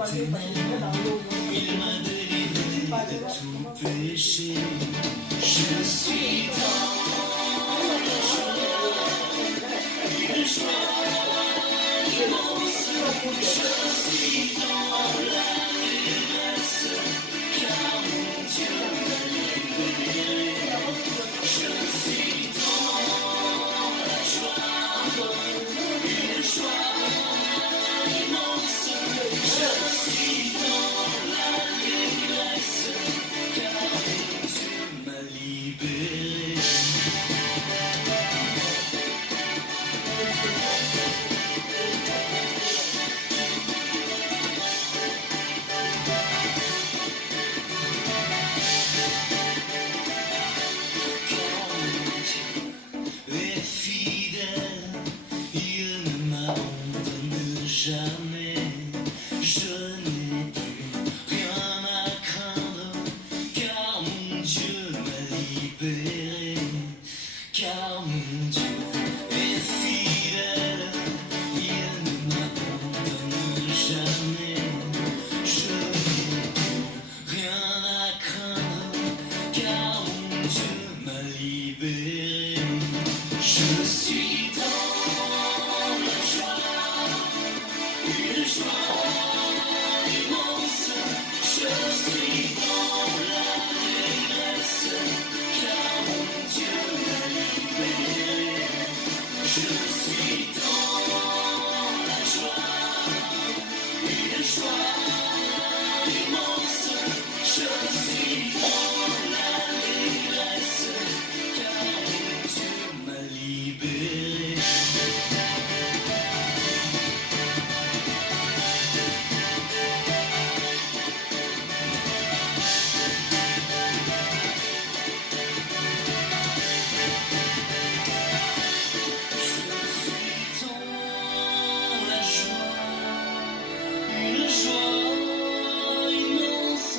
Il m'a délivré de tout péché. Je suis dans la joie, une joie immense. Je suis dans l'allégresse, car mon Dieu m'a libéré. Je suis dans la joie, une joie immense. Je suis dans l'allégresse, car mon Dieu m'a libéré. Et fidèle, il ne m'abandonne jamais. Je n'ai plus rien à craindre, car mon Dieu m'a libéré. Car mon Dieu est fidèle, il ne m'abandonne jamais. Je n'ai plus rien à craindre, car mon Dieu m'a libéré. Je suis dans la joie, une joie immense. Je suis dans l'allégresse, car mon Dieu m'a libéré. Je suis dans la joie, une joie immense. Je suis dans l'allégresse, car mon Dieu m'a libéré. Je suis dans la joie, une joie immense.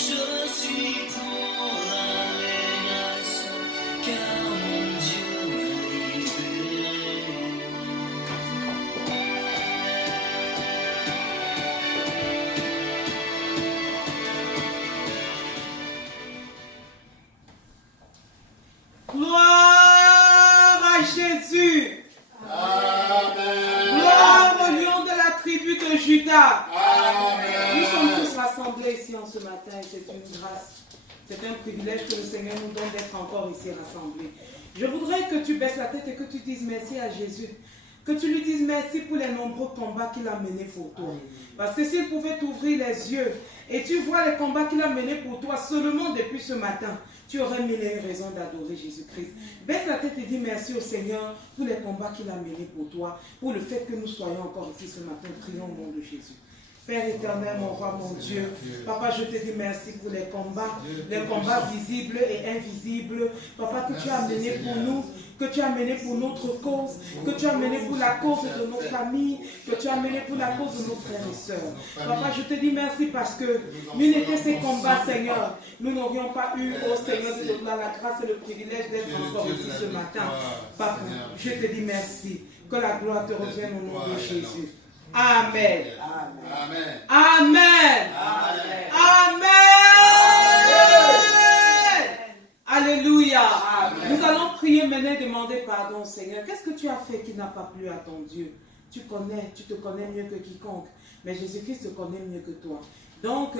Je suis dans l'allégresse, car mon Dieu m'a libéré. Gloire à Jésus. Gloire au lion de la tribu de Judas. Nous sommes tous rassemblés ici en ce matin et c'est une grâce. C'est un privilège que le Seigneur nous donne d'être encore ici rassemblés. Je voudrais que tu baisses la tête et que tu dises merci à Jésus. Que tu lui dises merci pour les nombreux combats qu'il a menés pour toi. Parce que s'il pouvait t'ouvrir les yeux et tu vois les combats qu'il a menés pour toi seulement depuis ce matin, tu aurais mille et une raisons d'adorer Jésus-Christ. Baisse la tête et dis merci au Seigneur pour les combats qu'il a menés pour toi, pour le fait que nous soyons encore ici ce matin. Prions au nom de Jésus. Père éternel, mon roi, mon Dieu, Papa, je te dis merci pour les combats visibles et invisibles, Papa, que tu as menés pour nous, que tu as menés pour notre cause, que tu as menés pour la cause de nos familles, que tu as menés pour la cause de nos frères et sœurs. Papa, je te dis merci parce que n'eût été ces combats, Seigneur, nous n'aurions pas eu, au Seigneur, de donner la grâce et le privilège d'être encore ici ce matin. Papa, je te dis merci, que la gloire te revienne au nom de Jésus. Amen. Amen. Amen. Amen. Alléluia. Amen. Nous allons prier maintenant et demander pardon, Seigneur. Qu'est-ce que tu as fait qui n'a pas plu à ton Dieu? Tu te connais mieux que quiconque. Mais Jésus-Christ te connaît mieux que toi. Donc,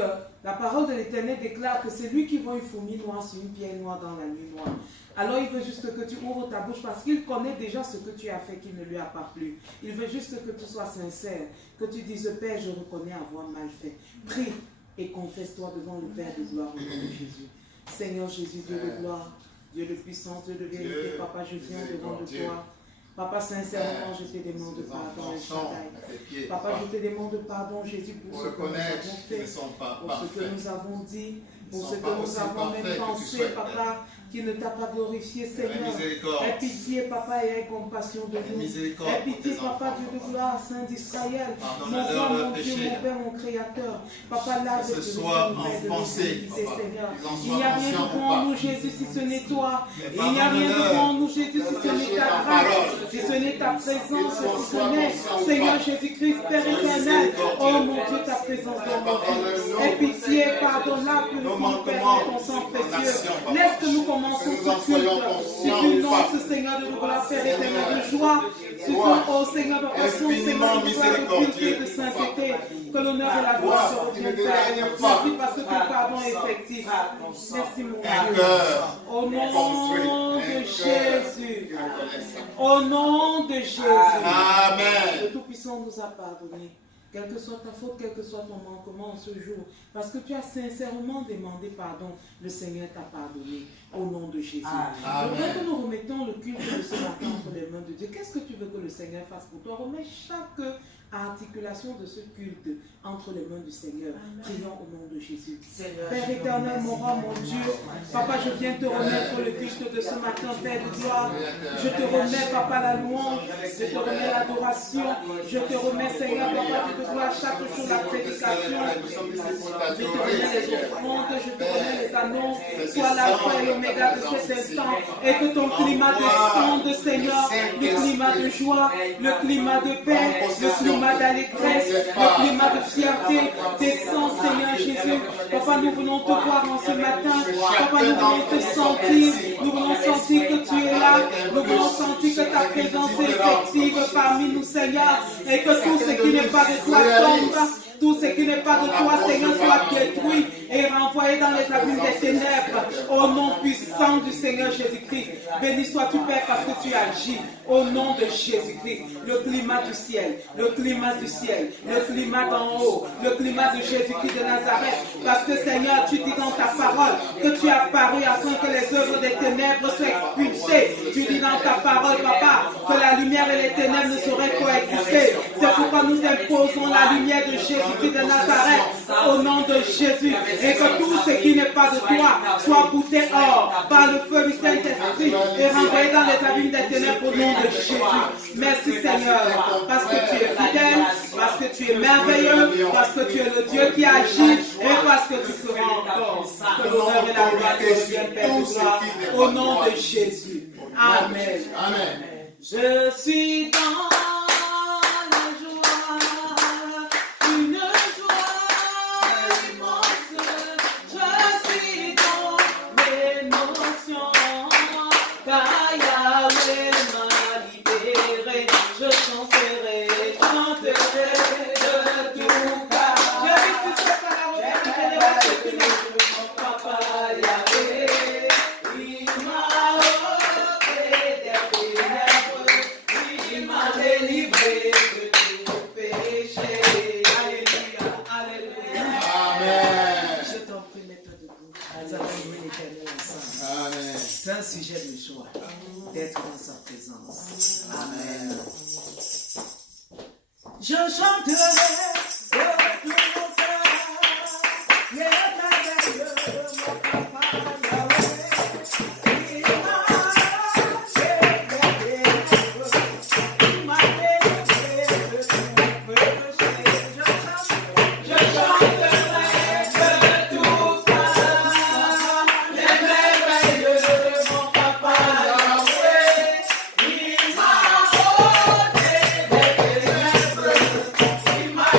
la parole de l'Éternel déclare que c'est lui qui voit une fourmi noire sur une pierre noire dans la nuit noire. Alors, il veut juste que tu ouvres ta bouche parce qu'il connaît déjà ce que tu as fait qui ne lui a pas plu. Il veut juste que tu sois sincère, que tu dises, Père, je reconnais avoir mal fait. Prie et confesse-toi devant le Père de gloire au nom de Jésus. Seigneur Jésus, Dieu de gloire, Dieu de puissance, Dieu de vérité, Papa, je viens devant de toi. Papa, sincèrement, je te demande pardon, Papa, je te demande pardon, Jésus, pour ce que nous avons fait, pour ce que nous avons dit, pour ce que nous avons même pensé, Papa, qui ne t'a pas glorifié, Seigneur. Aie pitié, Papa, et aie compassion de nous. Aie pitié, Papa, Dieu de gloire, Saint d'Israël. Mon roi, mon Dieu, mon Père, mon Créateur. Papa, là, je te de nous Seigneur. Il n'y a rien de bon en nous, Jésus, si ce n'est toi. Il n'y a rien de bon en nous, Jésus, si ce n'est ta grâce, si ce n'est ta présence, si ce n'est, Seigneur Jésus-Christ, Père éternel, Oh mon Dieu, ta présence dans mon vie. Aie pitié, pardonne-la, purifie, Père, ton sang précieux. Laisse que nous commençons ce culte. Si tu lances, Seigneur, de gloire, Père éternel, de joie. Si tu, oh Seigneur, de passion, Seigneur, de gloire, de pureté, de sainteté. Que l'honneur et la gloire se reviennent, Père. Merci parce que ton pardon est effectif. Merci, mon Dieu. Au nom de Jésus. Au nom de Jésus. Amen. Le Tout-Puissant nous a pardonné. Quelle que soit ta faute, quel que soit ton manquement ce jour, parce que tu as sincèrement demandé pardon, le Seigneur t'a pardonné au nom de Jésus. Je voudrais que nous remettons le culte de ce matin entre les mains de Dieu. Qu'est-ce que tu veux que le Seigneur fasse pour toi? Remets chaque articulation de ce culte entre les mains du Seigneur. Prions au nom de Jésus. Père éternel, mon roi, mon Dieu, Papa, je viens te remettre le culte de ce matin, Père de gloire. Je te remets, Papa, la louange, je te remets l'adoration, je te remets, Seigneur, Papa, tu te vois chaque jour la prédication, je te remets les offrandes, je te remets les annonces, sois l'alpha et l'oméga de cet instant, et que ton climat descende, Seigneur, le climat de joie, le climat de paix, le climat d'allégresse, le climat de fierté, descend, Seigneur Jésus. Papa, nous voulons te voir en ce matin, Papa, nous voulons te sentir, nous voulons sentir que tu es là, nous voulons sentir que ta présence est effective parmi nous, Seigneur, et que tout ce qui n'est pas de toi tombe. Tout ce qui n'est pas de toi, Seigneur, soit détruit et renvoyé dans les abîmes des ténèbres. Au nom puissant du Seigneur Jésus-Christ. Béni sois-tu, Père, parce que tu agis. Au nom de Jésus-Christ. Le climat du ciel, le climat du ciel, le climat d'en haut, le climat de Jésus-Christ de Nazareth. Parce que, Seigneur, tu dis dans ta parole que tu as paru afin que les œuvres des ténèbres soient expulsées. Tu dis dans ta parole, Papa, que la lumière et les ténèbres ne sauraient coexister. C'est pourquoi nous imposons la lumière de Jésus de Nazareth, au nom de Jésus, et que tout ce qui n'est pas de toi soit bouté hors par le feu du Saint-Esprit et renvoyé dans les abîmes des ténèbres au nom de Jésus. Merci Seigneur, parce que tu es fidèle, parce que tu es merveilleux, parce que tu es le Dieu qui agit et parce que tu feras encore que l'honneur et la gloire te reviennent, Père de gloire, au nom de Jésus. Amen. Amen. Je suis dans C'est un sujet de joie d'être dans sa présence. Amen. Je chanterai de tout mon cœur, les merveilleux, mon papa Yahweh. Il m'a délivré de tout péché. Je chanterai de tout cœur, les merveilleux. Il m'a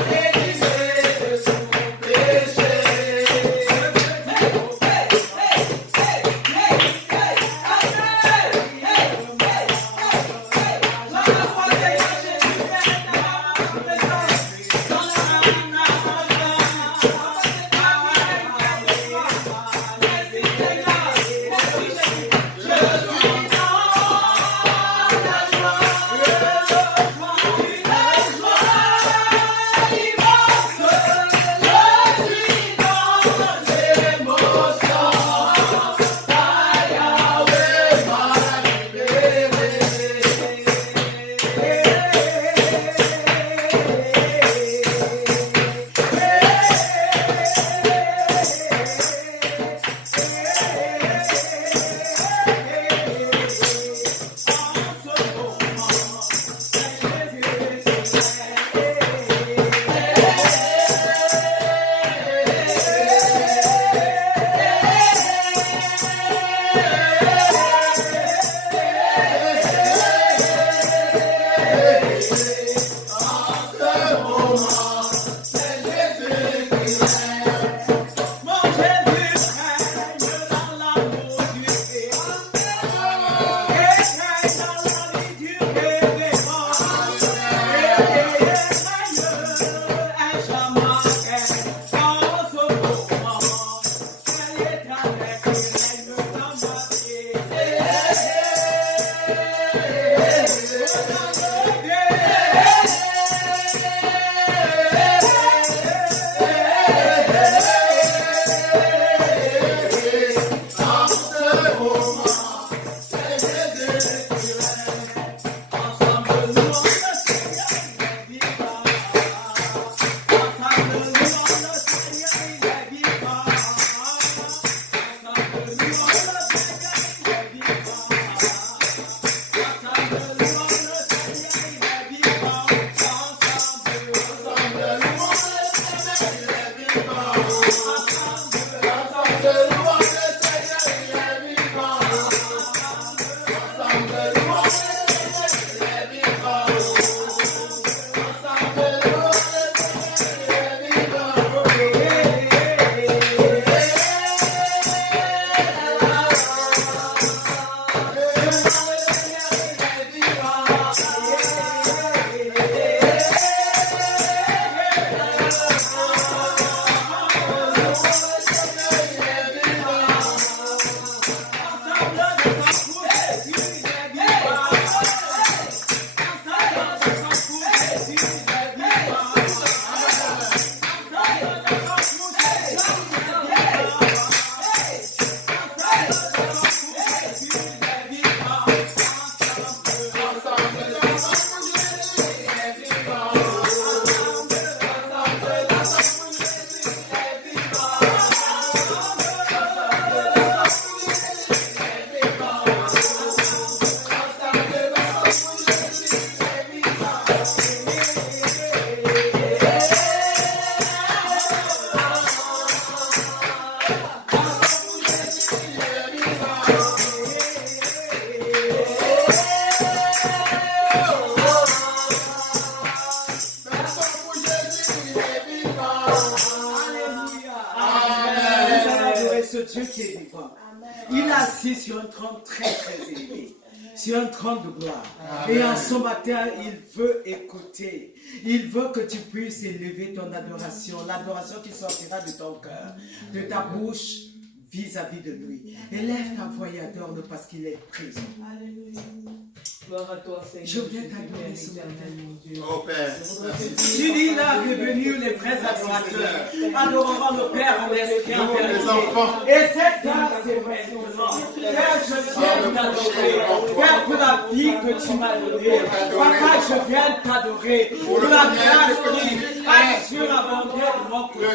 Dieu qui est vivant. Il est assis sur un trône très élevé, sur un trône de gloire. Et en ce matin, il veut écouter. Il veut que tu puisses élever ton adoration, l'adoration qui sortira de ton cœur, de ta bouche vis-à-vis de lui. Élève ta voix et adore-le parce qu'il est présent. Alléluia. Gloire à toi, Seigneur. Je viens t'adorer ce matin. Oh Père, Tu dis là, bienvenue les vrais adorateurs. Adoreront le Père en esprit en vérité. Et cette grâce est maintenant. Père, je viens t'adorer. Père, pour la vie que tu m'as donnée. Papa, je viens t'adorer. Pour la grâce qui assure la bonté de mon côté.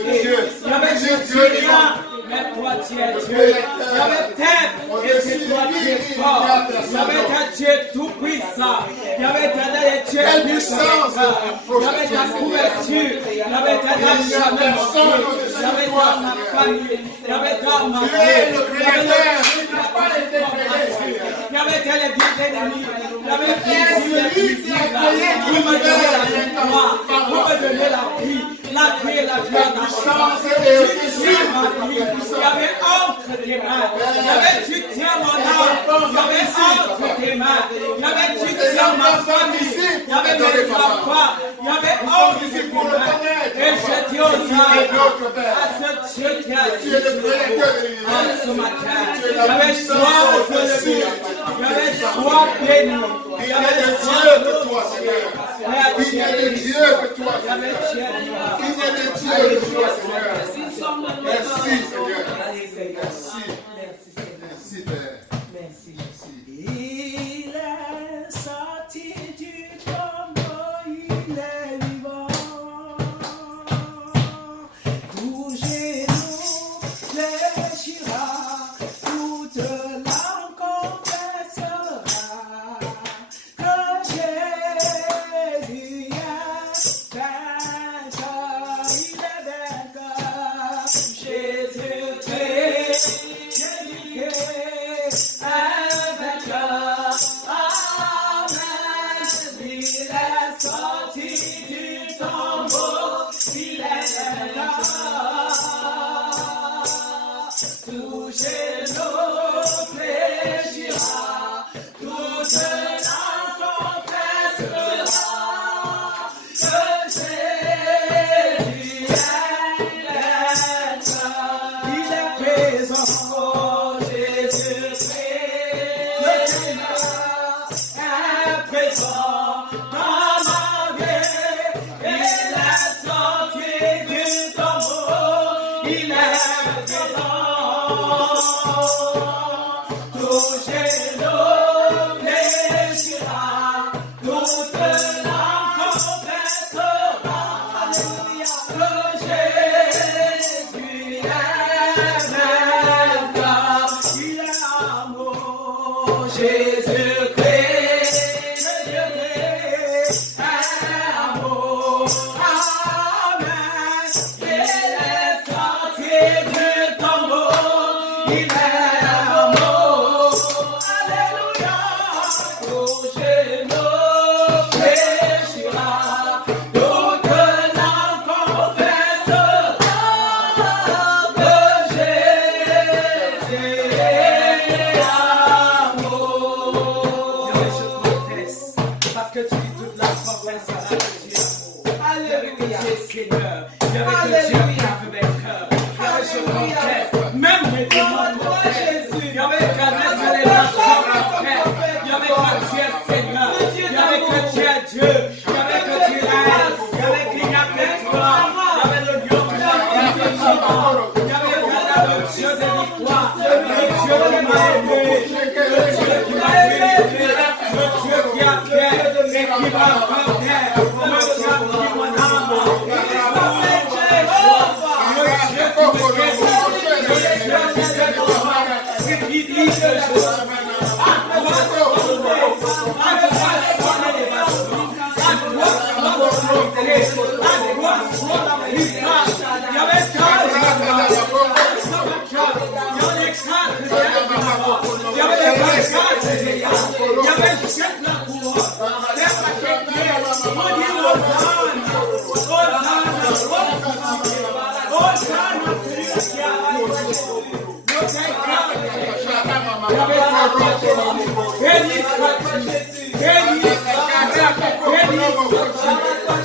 Il y avait Jésus rien, mais toi tu es Dieu. Il y avait terre, et c'est toi qui es fort. Il y avait un Dieu tout puissant. Il y avait un Dieu puissant. Il y avait ta couverture. Il y avait ta jamais manqué. Il y avait dans ma famille. Il y avait dans ma vie. Il y avait les vies ennemis. Il y avait plaisir et plaisir. Vous me donnez la victoire. Vous me donnez la vie. La vie et la vie en chance. Tu tiens ma vie. Il y avait entre tes mains. Il y avait tu tiens mon âme. Il y avait entre tes mains. Il y avait tu tiens ma famille. Il y avait mes enfants. Il y avait entre tes mains. Et je dis aux âmes, à ce Dieu qui a assis en ce matin. Il y avait sois élevé. Il y avait sois béni. il y a des dieux que toi, Seigneur. Il y a des dieux que toi, Seigneur. Il y a des dieux que toi, Seigneur. Merci, Seigneur. Merci. Merci, Père. Merci. Il est sorti du tombeau, il est vivant. Tout genou fléchira, toute langue confessera que Jésus est vainqueur, il est vainqueur. Jésus-Christ, Jésus-Christ est vainqueur. Amen. Il est sorti du tombeau, il est vainqueur. Tout genou fléchira, toute langue confessera que Jésus est vainqueur. Il est présent, oh Jésus-Christ. Le Seigneur est présent dans ma vie. Il est sorti du tombeau, il est présent. Tout genou fléchira, toute langue confessera. Alléluia. Que Jésus est vainqueur. Il est amour. Jésus-Christ, Jésus-Christ est amour. Il y avait que Dieu qui avait vainqueur. Il y avait sur mon tête. Même les démons, mon père. Il y avait qu'Adresse sur les nations, mon père. Il y avait que Dieu Seigneur. Il y avait que Dieu Dieu. Il y avait que Dieu rêve. Il y avait qu'il n'y a que toi. Il y avait le lion de la vie. Il y avait le Dieu de victoire. Le Dieu qui m'a aimé. Le Dieu qui m'a délivré. Le Dieu qui a fait et qui va faire. Le Dieu qui m'a âme.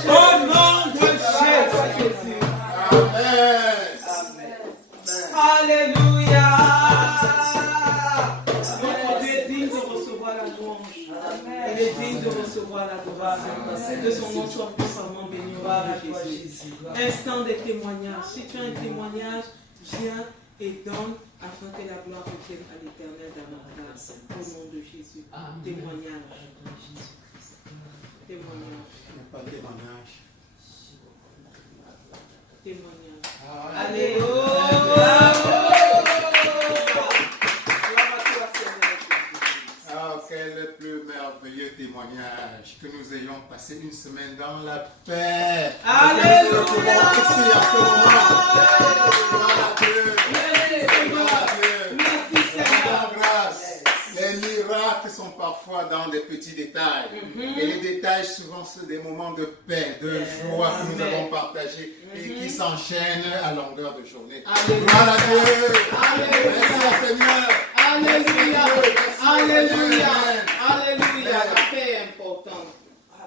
Au nom de Jésus. Alléluia. Notre Dieu est digne de recevoir la louange. Il est digne de recevoir l'adoration. Que son nom soit puissamment béni au nom de Jésus. Instant de témoignage. Si tu as un témoignage, viens et donne afin que la gloire revienne à l'Éternel dans notre grâce. Au nom de Jésus. Témoignage. Témoignage. Pas de témoignage. Témoignage. Alléluia. Quel plus merveilleux témoignage que nous ayons passé une semaine dans la paix. Alléluia. Ici en ce moment. Les miracles sont parfois dans des petits détails. Et les détails souvent sont des moments de paix, de joie que nous avons partagés et qui s'enchaînent à longueur de journée. Gloire à Dieu. Merci Seigneur. Alléluia. Alléluia. Alléluia. La paix est importante.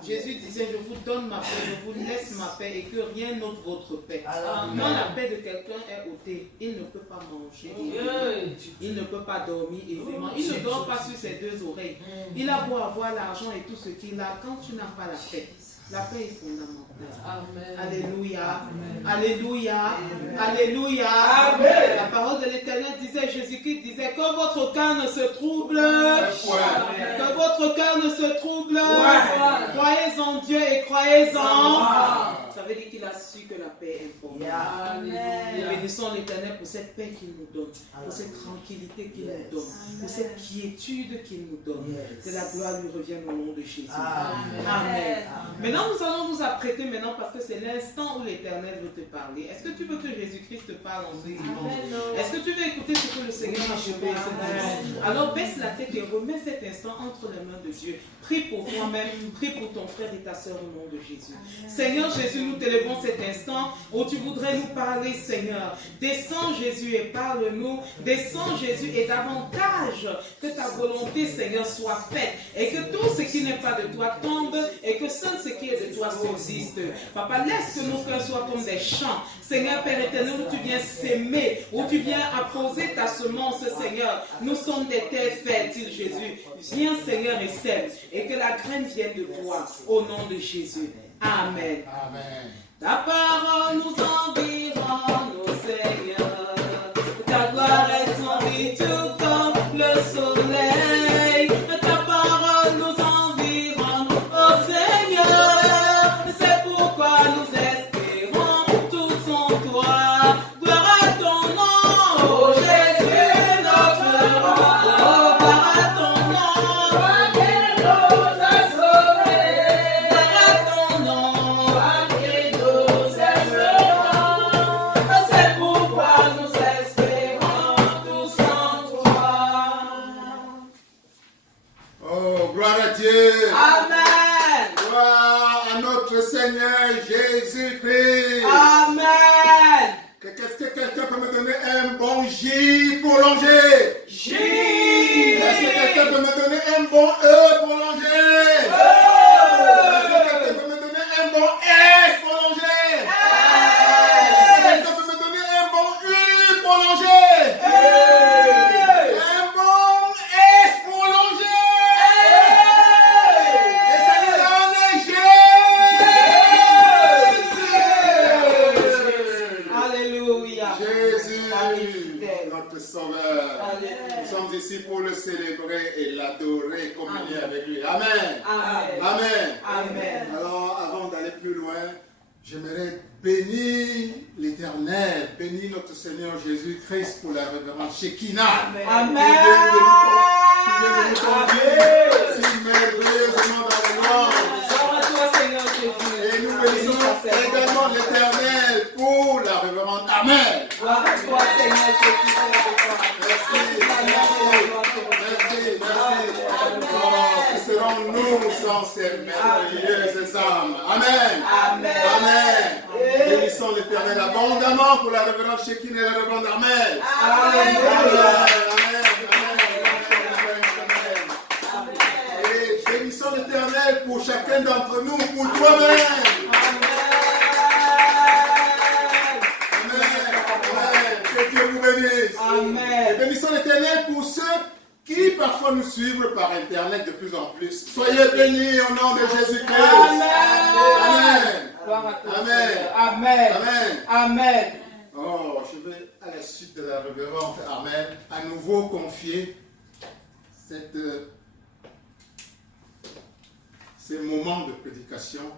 Jésus disait, je vous donne ma paix, je vous laisse ma paix et que rien n'ôte votre paix. Quand la paix de quelqu'un est ôtée, il ne peut pas manger, il ne peut pas dormir aisément, il ne dort pas sur ses deux oreilles. Il a beau avoir l'argent et tout ce qu'il a, quand tu n'as pas la paix est fondamentale. Amen. Alléluia. Amen. Alléluia. Amen. Alléluia. Amen. La parole de l'Éternel disait, Jésus-Christ disait, que votre cœur ne se trouble. Que votre cœur ne se trouble. Croyez en Dieu et croyez en. Ça veut dire qu'il a su que la paix est importante. Nous bénissons l'Éternel pour cette paix qu'il nous donne, pour cette tranquillité qu'il nous donne, pour cette quiétude qu'il nous donne. Que la gloire lui revienne au nom de Jésus. Amen. Amen. Maintenant, nous allons nous apprêter maintenant parce que c'est l'instant où l'Éternel veut te parler. Est-ce que tu veux que Jésus-Christ te parle en ce dimanche? Est-ce que tu veux écouter ce que le Seigneur a fait ce dimanche? Alors baisse la tête et remets cet instant entre les mains de Dieu. Prie pour toi-même, prie pour ton frère et ta soeur au nom de Jésus. Seigneur Jésus, nous t'élevons cet instant où tu voudrais nous parler, Seigneur. Descends Jésus et parle-nous. Descends Jésus et davantage que ta volonté, Seigneur, soit faite et que tout ce qui n'est pas de toi tombe et que seul ce qui est de toi subsiste. Papa, laisse que nos cœurs soient comme des champs. Seigneur Père éternel, où tu viens s'aimer, où tu viens apposer ta semence, Seigneur. Nous sommes des terres fertiles, Jésus. Viens, Seigneur, et sème. Et que la graine vienne de toi, au nom de Jésus. Amen. Amen. Ta parole nous environne, ô Seigneur. Ta gloire est tout comme le soleil. Ta parole nous environne, ô Seigneur. C'est pourquoi nous espérons tous en toi. Gloire à ton nom, ô Jésus, notre roi. Gloire à ton nom, qui nous a sauvés. Gloire à ton nom, qui nous aimera. C'est pourquoi nous espérons tous en toi. Oh, gloire à Dieu. Amen. Gloire à notre Seigneur Jésus-Christ. Amen. Qu'est-ce que quelqu'un peut me donner un bon J prolongé? J. Est-ce que quelqu'un peut me donner un bon E prolongé? Est-ce que quelqu'un peut me donner un bon S prolongé? notre Sauveur. Nous sommes ici pour le célébrer et l'adorer, communier avec lui. Amen. Amen. Amen. Amen. Alors, avant d'aller plus loin, j'aimerais bénir l'Éternel, bénir notre Seigneur Jésus-Christ pour la révérence Shekinah. Amen. Qui vient de nous conduire si merveilleusement dans le monde. Et nous bénissons également l'Éternel pour la révérence. Amen. Merci. Que serons-nous sans ces merveilleuses âmes? Amen. Amen. Bénissons l'Éternel abondamment pour la révérence Shekinah et la révérence. Amen. Amen. Et bénissons l'Éternel pour chacun d'entre nous, pour toi-même. Que Dieu vous bénisse. Amen. Et bénissons l'Éternel pour ceux qui parfois nous suivent par Internet de plus en plus. Soyez bénis au nom de Jésus-Christ. Amen. Amen. Amen. Amen. Amen. Oh, je vais à la suite de la révérence. Amen. À nouveau confier ces moments de prédication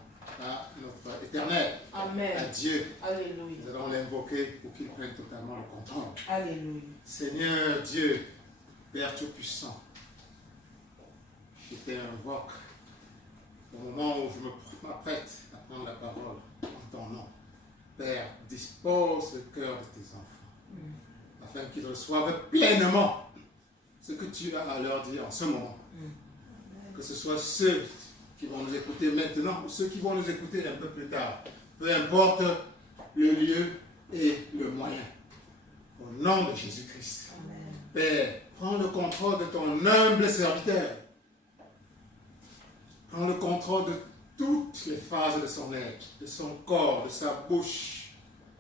à notre Éternel, Amen. à Dieu. Alléluia. Nous allons l'invoquer pour qu'il prenne totalement le contrôle. Alléluia. Seigneur Dieu, Père Tout-Puissant, je t'invoque au moment où je m'apprête à prendre la parole en ton nom. Père, dispose le cœur de tes enfants afin qu'ils reçoivent pleinement ce que tu as à leur dire en ce moment. Que ce soit ceux qui vont nous écouter maintenant ou ceux qui vont nous écouter un peu plus tard. Peu importe le lieu et le moyen. Au nom de Jésus-Christ. Père, prends le contrôle de ton humble serviteur. Prends le contrôle de toutes les phases de son être, de son corps, de sa bouche,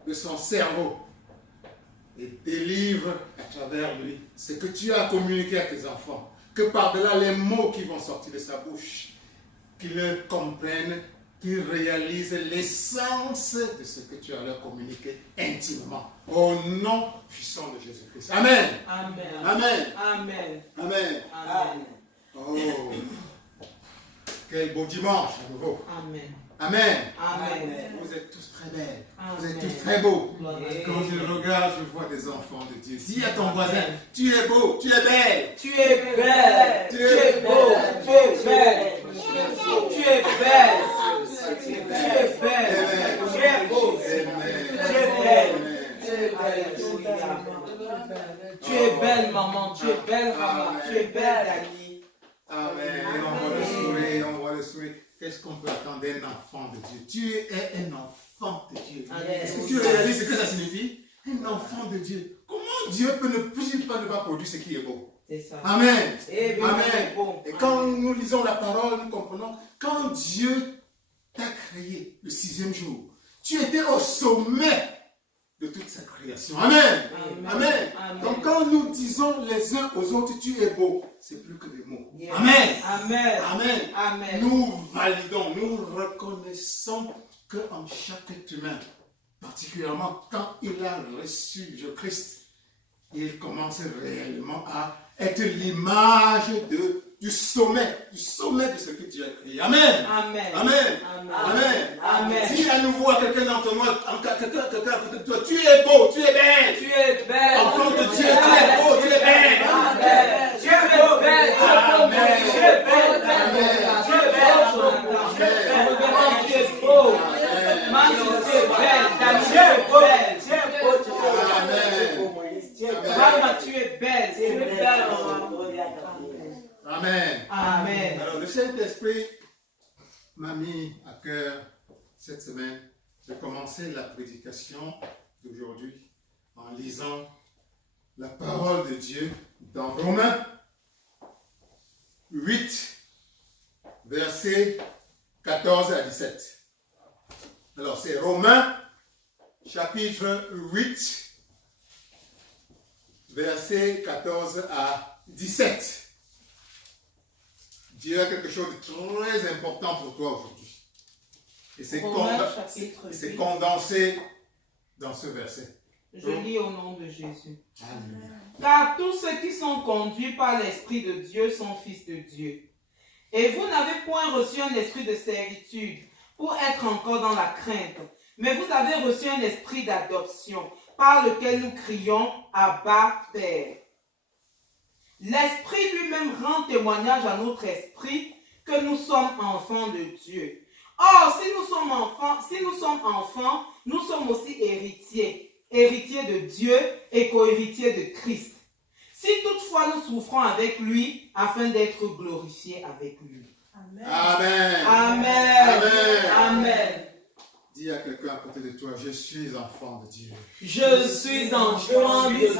de son cerveau. Et délivre à travers lui ce que tu as communiqué à tes enfants. Que par-delà les mots qui vont sortir de sa bouche, qu'ils le comprennent, qu'ils réalisent l'essence de ce que tu as leur communiqué intimement. Au nom puissant de Jésus-Christ. Amen. Amen. Amen. Amen. Amen. Amen. Oh, quel beau dimanche à nouveau. Amen. Amen. Amen. Vous êtes tous très belles. Vous Amen. êtes tous très beaux. Amen. Quand je regarde, je vois des enfants de Dieu. Dis à ton voisin, tu es beau, tu es belle. Tu es belle. Tu es beau. Tu es belle. Tu es belle. Tu es belle. Tu es beau. Tu es belle. Tu es belle, maman. Tu es belle, Rama. Tu es belle, Dani. Amen. Et on voit le sourire, on voit le sourire. Qu'est-ce qu'on peut attendre d'un enfant de Dieu? Tu es un enfant de Dieu. Est-ce que tu réalises ce que ça signifie? Un enfant de Dieu. Comment Dieu peut ne pas produire ce qui est beau? C'est ça. Amen. Eh bien, Amen. bon. Et quand nous lisons la parole, nous comprenons, quand Dieu t'a créé le 6e jour, tu étais au sommet de toute sa création. Amen. Amen. Amen. Amen. Donc quand nous disons les uns aux autres, tu es beau, c'est plus que des mots. Yes. Amen. Amen. Amen. Amen. Nous validons, nous reconnaissons qu'en chaque être humain, particulièrement quand il a reçu Jésus-Christ, il commence réellement à être l'image du sommet de ce que Dieu a créé. Amen. Amen. Amen. Amen. Amen. Amen. Dis à nouveau à quelqu'un d'entre nous, quelqu'un à côté de toi, tu es beau, tu es belle. Tu es belle. Enfant de Dieu, tu es beau, tu es belle. Amen. Tu es belle. Amen. Tu es belle. Tu es belle. Tu es beau. Maman, tu es belle. Tu es belle. Tu es beau. Maman, tu es belle. Tu es belle. Amen. Amen. Alors, le Saint-Esprit m'a mis à cœur cette semaine de commencer la prédication d'aujourd'hui en lisant la parole de Dieu dans Romains 8, versets 14 à 17. Alors, c'est Romains chapitre 8, versets 14 à 17. Dieu a quelque chose de très important pour toi aujourd'hui. Et c'est condensé dans ce verset. Je lis au nom de Jésus. Alléluia. Car tous ceux qui sont conduits par l'Esprit de Dieu sont fils de Dieu. Et vous n'avez point reçu un esprit de servitude pour être encore dans la crainte, mais vous avez reçu un esprit d'adoption par lequel nous crions Abba, Père. L'Esprit lui-même rend témoignage à notre esprit que nous sommes enfants de Dieu. Or, si nous sommes enfants, nous sommes aussi héritiers de Dieu et co-héritiers de Christ. Si toutefois nous souffrons avec lui, afin d'être glorifiés avec lui. Amen. Amen. Amen. Amen. Dis à quelqu'un à côté de toi, je suis enfant de Dieu. Je suis enfant de Dieu.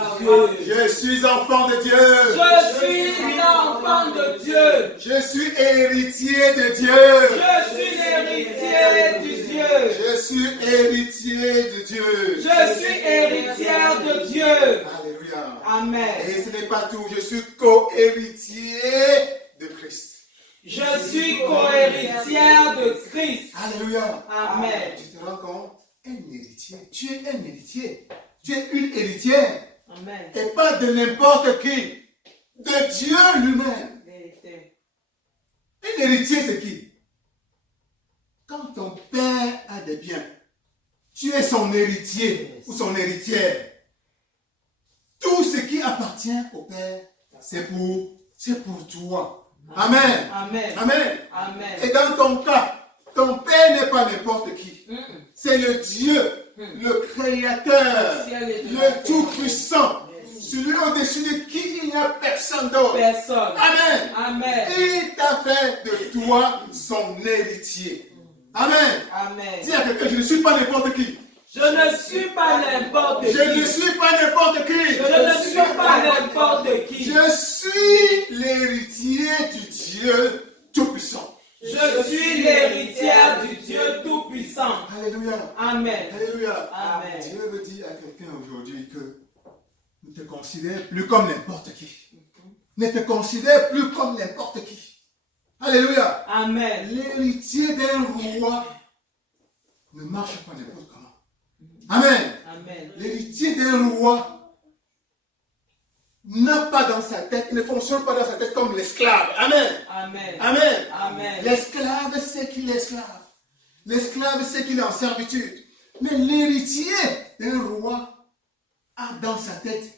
Je suis enfant de Dieu. Je suis enfant de Dieu. Je suis héritier de Dieu. Je suis héritier de Dieu. Je suis héritier de Dieu. Je suis héritière de Dieu. Alléluia. Amen. Et ce n'est pas tout, je suis co-héritier de Christ. Je suis co-héritière de Christ. Alléluia. Amen. Tu te rends compte? Un héritier. Tu es un héritier. Tu es une héritière. Amen. Et pas de n'importe qui. De Dieu lui-même. Vérité. Un héritier, c'est qui? Quand ton père a des biens, tu es son héritier ou son héritière. Tout ce qui appartient au père, c'est pour toi. Amen. Amen. Amen. Amen. Et dans ton cas, ton père n'est pas n'importe qui. C'est le Dieu, le Créateur, le Tout-Puissant, celui au-dessus de qui il n'y a personne d'autre. Personne. Amen. Amen. Il t'a fait de toi son héritier. Amen. Amen. Dis à quelqu'un, je ne suis pas n'importe qui. Je ne suis pas n'importe qui. Je ne suis pas n'importe qui. Je ne suis pas n'importe qui. Je suis l'héritier du Dieu Tout-Puissant. Je suis l'héritière du Dieu Tout-Puissant. Alléluia. Amen. Alléluia. Amen. Dieu veut dire à quelqu'un aujourd'hui que ne te considère plus comme n'importe qui. Ne te considère plus comme n'importe qui. Alléluia. Amen. L'héritier d'un roi ne marche pas n'importe comment. Amen. Amen. L'héritier d'un roi n'a pas dans sa tête, il ne fonctionne pas dans sa tête comme l'esclave. Amen. Amen. Amen. Amen. L'esclave sait qu'il est esclave. L'esclave sait qu'il est en servitude. Mais l'héritier d'un roi a dans sa tête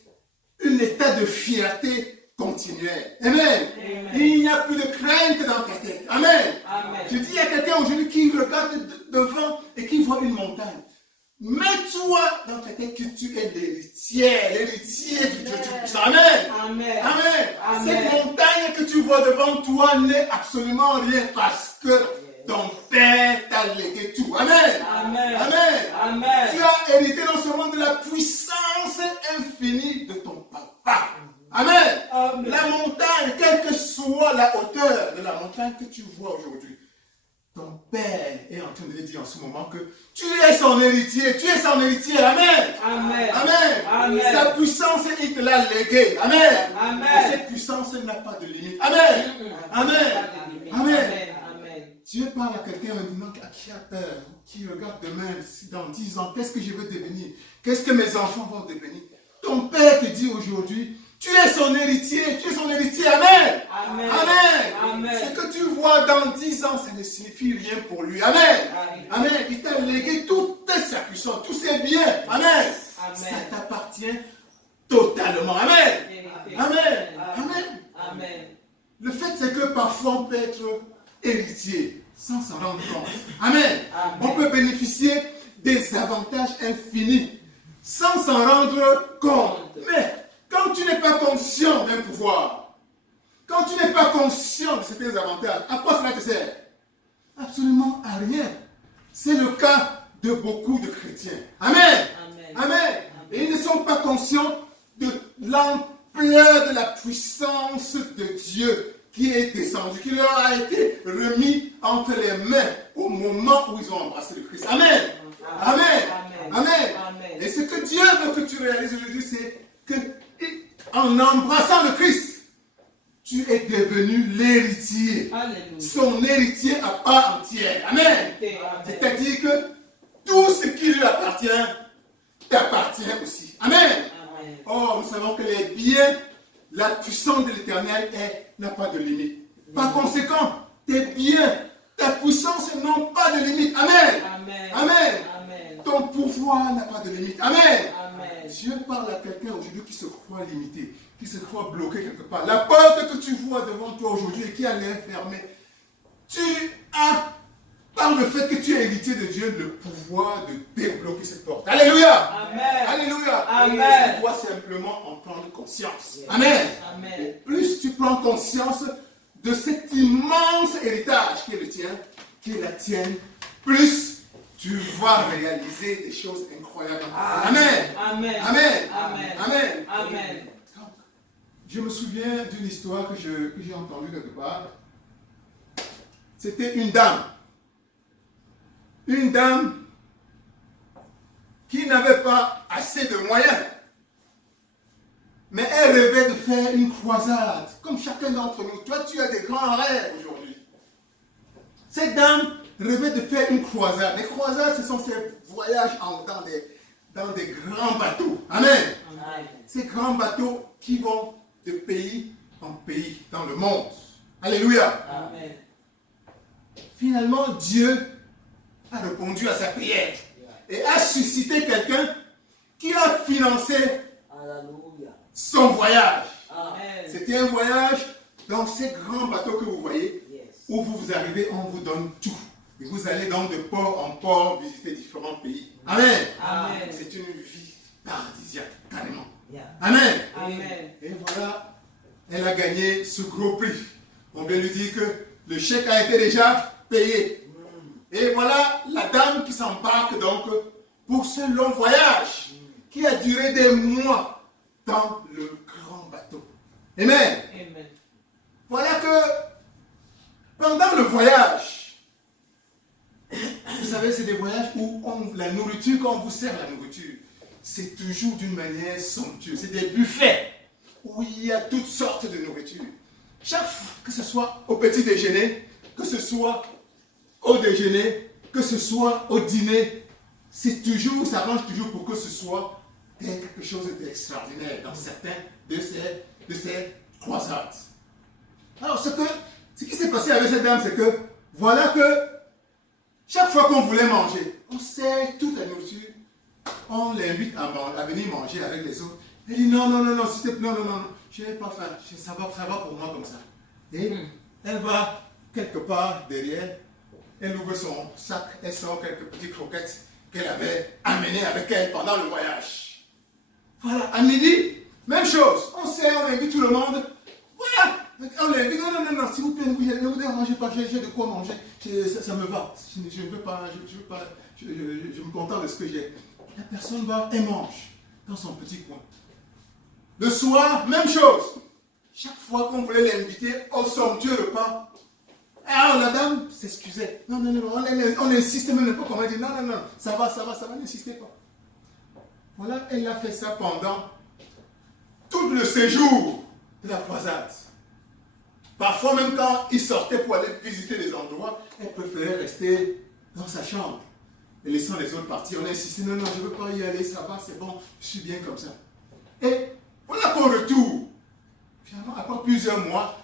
un état de fierté continuelle. Amen. Amen. Il n'y a plus de crainte dans ta tête. Amen. Amen. Je dis à quelqu'un aujourd'hui qui regarde devant et qui voit une montagne. Mets-toi dans ta tête que tu es l'héritier du Dieu Tout-Puissant. Amen. Amen. Amen. Amen. Cette montagne que tu vois devant toi n'est absolument rien parce que ton Père t'a légué tout. Amen. Amen. Amen. Amen. Tu as hérité non seulement de la puissance infinie de ton papa. Amen. Amen. La montagne, quelle que soit la hauteur de la montagne que tu vois aujourd'hui, ton Père est en train de dire en ce moment que tu es son héritier. Tu es son héritier. Amen. Amen. Amen. Amen. Sa puissance, il te l'a léguée. Amen. Amen. Et cette puissance n'a pas de limite. Amen. Amen. Amen. Amen. Dieu parle à quelqu'un maintenant qui a peur, qui regarde demain, dans 10 ans, qu'est-ce que je veux devenir? Qu'est-ce que mes enfants vont devenir? Ton Père te dit aujourd'hui, tu es son héritier, tu es son héritier. Amen. Amen. Amen. Amen. Ce que tu vois dans 10 ans, ça ne signifie rien pour lui. Amen. Amen. Il t'a légué toute sa puissance, tous ses biens. Amen. Amen. Ça t'appartient totalement. Amen. Amen. Amen. Amen. Le fait, c'est que parfois, on peut être héritier sans s'en rendre compte. Amen. Amen. On peut bénéficier des avantages infinis sans s'en rendre compte. Mais quand tu n'es pas conscient d'un pouvoir, quand tu n'es pas conscient de certains avantages, à quoi cela te sert? Absolument à rien. C'est le cas de beaucoup de chrétiens. Amen. Amen. Amen. Et ils ne sont pas conscients de l'ampleur de la puissance de Dieu qui est descendu, qui leur a été remis entre les mains au moment où ils ont embrassé le Christ. Amen. Amen. Amen. Amen. Et ce que Dieu veut que tu réalises aujourd'hui, c'est que en embrassant le Christ, tu es devenu l'héritier. Alléluia. Son héritier à part entière. Amen. Amen. C'est-à-dire que tout ce qui lui appartient t'appartient aussi. Amen. Oh, nous savons que les biens, la puissance de l'Éternel n'a pas de limite. Par conséquent, tes biens, ta puissance n'ont pas de limite. Amen. Amen. Ton pouvoir n'a pas de limite. Amen. Dieu parle à quelqu'un aujourd'hui qui se croit limité, qui se croit bloqué quelque part. La porte que tu vois devant toi aujourd'hui et qui a l'air fermée, tu as, par le fait que tu es héritier de Dieu, le pouvoir de débloquer cette porte. Alléluia. Amen. Alléluia. Amen. Tu dois simplement en prendre conscience. Amen. Amen. Plus tu prends conscience de cet immense héritage qui est le tien, qui est la tienne, plus tu vas réaliser des choses incroyables. Amen. Amen. Amen. Amen. Amen. Amen. Donc, je me souviens d'une histoire que j'ai entendue quelque part. C'était une dame. Une dame qui n'avait pas assez de moyens. Mais elle rêvait de faire une croisade, comme chacun d'entre nous. Toi, tu as des grands rêves aujourd'hui. Cette dame rêvait de faire une croisade. Les croisades, ce sont ces voyages dans des grands bateaux. Amen. Ces grands bateaux qui vont de pays en pays dans le monde. Alléluia. Amen. Finalement, Dieu a répondu à sa prière et a suscité quelqu'un qui a financé son voyage. Amen. C'était un voyage dans ces grands bateaux que vous voyez, où vous arrivez, on vous donne tout. Et vous allez donc de port en port visiter différents pays. Amen. Amen. C'est une vie paradisiaque, carrément. Amen. Amen. Et voilà, elle a gagné ce gros prix. On vient lui dire que le chèque a été déjà payé. Et voilà la dame qui s'embarque donc pour ce long voyage qui a duré des mois dans le grand bateau. Amen. Amen. Voilà que pendant le voyage, vous savez, c'est des voyages où la nourriture, quand on vous sert la nourriture, c'est toujours d'une manière somptueuse. C'est des buffets où il y a toutes sortes de nourriture. Chaque fois, que ce soit au petit déjeuner, que ce soit au déjeuner, que ce soit au dîner, ça range toujours pour que ce soit quelque chose d'extraordinaire dans certains de ces croisades. Alors, ce qui s'est passé avec cette dame, c'est que, voilà que, chaque fois qu'on voulait manger, on sert toute la nourriture, on l'invite à venir manger avec les autres. Elle dit non, je n'ai pas faim, ça va pour moi comme ça. Et elle va quelque part derrière, elle ouvre son sac, elle sort quelques petites croquettes qu'elle avait amenées avec elle pendant le voyage. Voilà, à midi, même chose, on sert, on invite tout le monde, voilà. On l'invite, non, s'il vous plaît, ne vous dérangez pas, j'ai de quoi manger, ça me va, je ne veux pas, je me contente de ce que j'ai. La personne va et mange dans son petit coin. Le soir, même chose. Chaque fois qu'on voulait l'inviter au somptueux repas, alors la dame s'excusait. Non, on insiste même pas comment elle dit, non, ça va, n'insistez pas. Voilà, elle a fait ça pendant tout le séjour de la croisade. Parfois, même quand il sortait pour aller visiter des endroits, elle préférait rester dans sa chambre. Et laissant les autres partir, on insistait, non, je ne veux pas y aller, ça va, c'est bon, je suis bien comme ça. Et voilà qu'au retour, finalement, après plusieurs mois,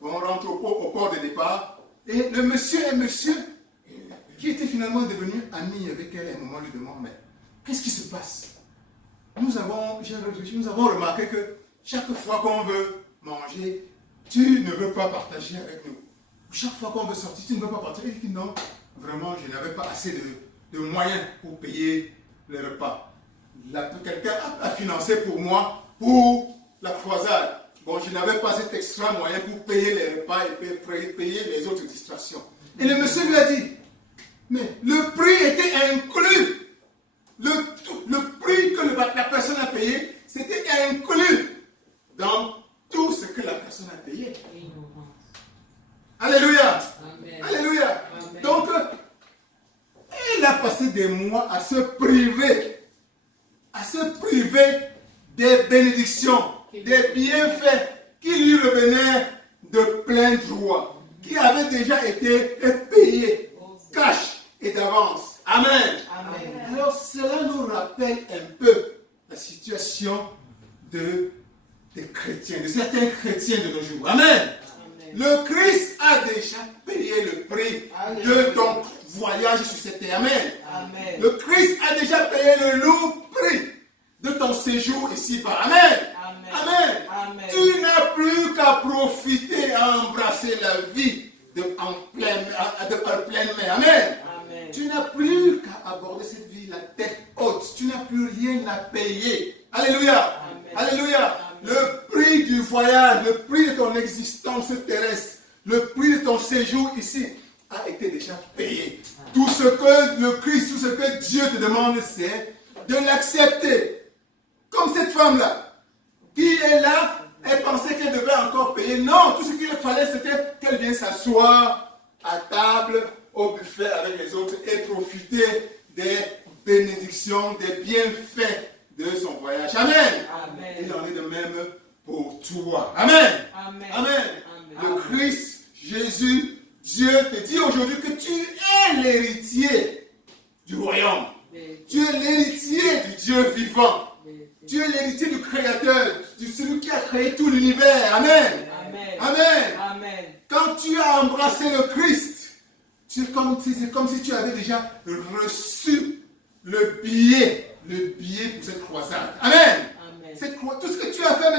on rentre au port de départ, et le monsieur qui était finalement devenu ami avec elle, à un moment lui demande, mais qu'est-ce qui se passe? Nous avons remarqué que chaque fois qu'on veut manger, tu ne veux pas partager avec nous. Chaque fois qu'on veut sortir, tu ne veux pas partager. Il dit non, vraiment, je n'avais pas assez de moyens pour payer les repas. Quelqu'un a financé pour moi, pour la croisade. Bon, je n'avais pas cet extra moyen pour payer les repas et payer les autres distractions. Et le monsieur lui a dit, mais le prix était inclus. Le prix que la personne a payé, c'était inclus dans tout ce que la personne a payé. Alléluia. Amen. Alléluia. Amen. Donc, elle a passé des mois à se priver des bénédictions, des bienfaits qui lui revenaient de plein droit, qui avaient déjà été payés cash et d'avance. Amen. Amen. Alors cela nous rappelle un peu la situation des chrétiens, de certains chrétiens de nos jours. Amen. Le Christ a déjà payé le prix de ton voyage sur cette terre. Amen. Amen. Le Christ a déjà payé le lourd prix de ton séjour ici-bas. Amen. Amen. Amen. Tu n'as plus qu'à profiter, à embrasser la vie en pleine main. Amen. Amen. Tu n'as plus qu'à aborder cette vie la tête haute. Tu n'as plus rien à payer. Alléluia. Amen. Alléluia. Le prix du voyage, le prix de ton existence terrestre, le prix de ton séjour ici a été déjà payé. Tout ce que le Christ, tout ce que Dieu te demande, c'est de l'accepter. Comme cette femme-là, qui est là, elle pensait qu'elle devait encore payer. Non, tout ce qu'il fallait, c'était qu'elle vienne s'asseoir à table, au buffet avec les autres et profiter des bénédictions, des bienfaits de son voyage. Amen. Amen. Il en est de même pour toi. Amen. Amen. Amen. Le Christ, Jésus, Dieu te dit aujourd'hui que tu es l'héritier du royaume. Tu es l'héritier du Dieu vivant. Tu es l'héritier du Créateur, de celui qui a créé tout l'univers. Amen. Amen. Amen. Amen. Quand tu as embrassé le Christ, c'est comme si tu avais déjà reçu le billet pour cette croisade. Amen. Amen. Tout ce que tu as fait maintenant,